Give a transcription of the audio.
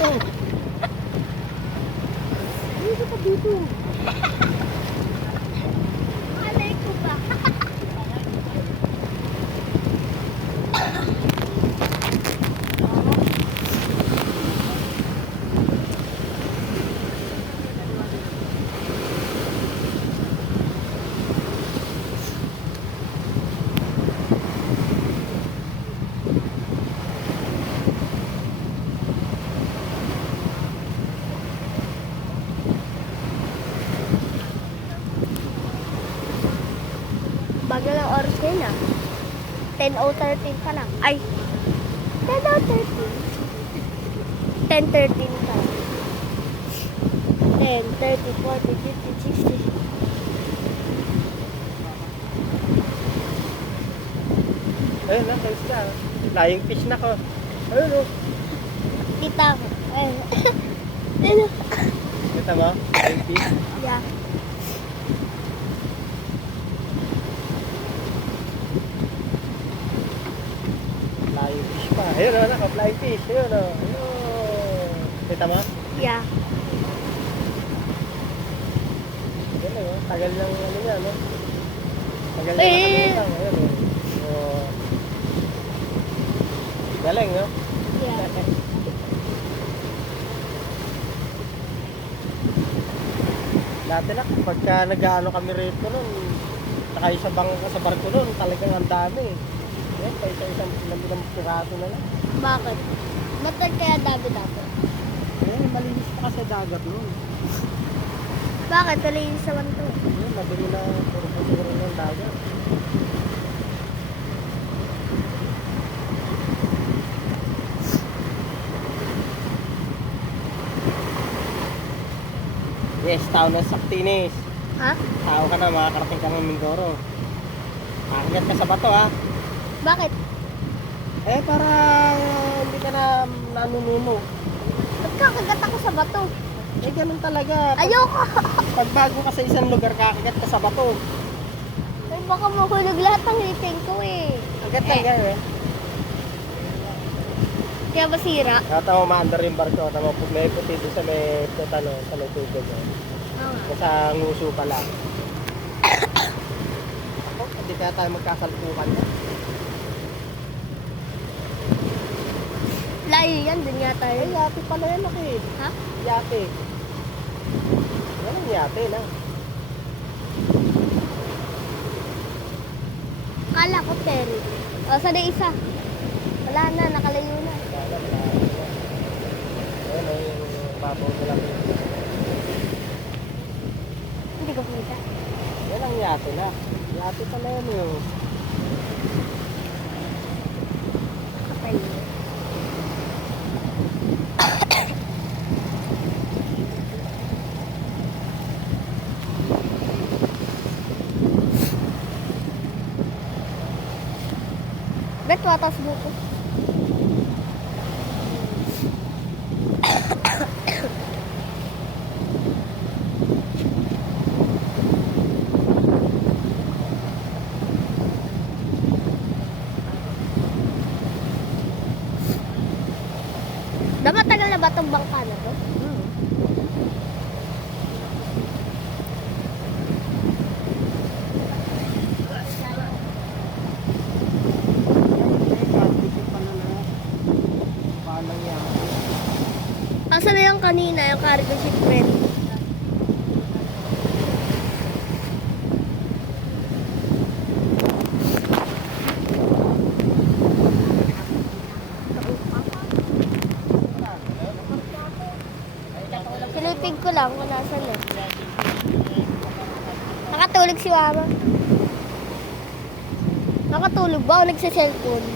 Oh. Dito pa dito. Malay ko ba? Bago lang oras ngayon ah. 10:13 pa lang. Ay! 10:13. 10:13 pa lang. 10, 30, 40, 50, 60. Ayun na, tayo sila. Flying fish na ko. Ayun o. Kita ko. Ayun. Ayun. Kita mo? Flying fish. Yeah. Flying fish pa. Ayun o, naka-flying fish. Ayun o. Ayun. Kita mo? Yeah. Ayun o. Tagal ng ano niya, no? Tagal na Eh. nakalutang. Ayun o. Oh. Galing, no? Yeah. Dati na, pagka nag-ano kami rito nun, saka sa barko nun, talagang ang dami. Yan, pa isang piraso na lang. Bakit? Ba't kaya dami-dami? Ayun, malinis pa kasi dagat nun. Bakit? Malinis naman to. Ayun, mabili na puro pusuro ng dagat. Yes, tao ng Saktinis. Ha? Tao ka na, makakarating ka ng Mindoro. Makakigat ka sa bato, ha? Bakit? Eh, para hindi ka na nanununo. Ba't kakagat ako sa bato? Eh, ganun talaga. Ayoko! Pag bago ka sa isang lugar, kakagat ka sa bato. Ay, baka mahulog lahat ng ngipin ko eh. Kagat lang yan, eh. Kaya masira? Kata mo maandar yung barko. Tama po, may puti doon sa may putano, sa may tubig. Eh. Sa nguso pala. Ako, hindi kaya tayo magkasalpukan. Layo yan, dun yata Eh, yun. yate pala yan ako eh. Ha? Yate. Yan ang yate na. Kala ko ferry. O, saan na isa? Wala na, nakalayo na. Ayun o, yung babaw nila. Hindi ko kita. Yan ang yate na. Yate pala yan yung. Kapal. Bet, watas buko. Matagal na ba itong bangka na to? Asa na yung kanina, yung cargo ship friend? Silipig ko lang kung nasan eh. Nakatulog si Mama. Nakatulog ba o nagsa-cellphone?